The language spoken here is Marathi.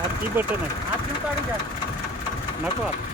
हा ती बटन आहे. आत घेऊन काढून घ्या. नको आता.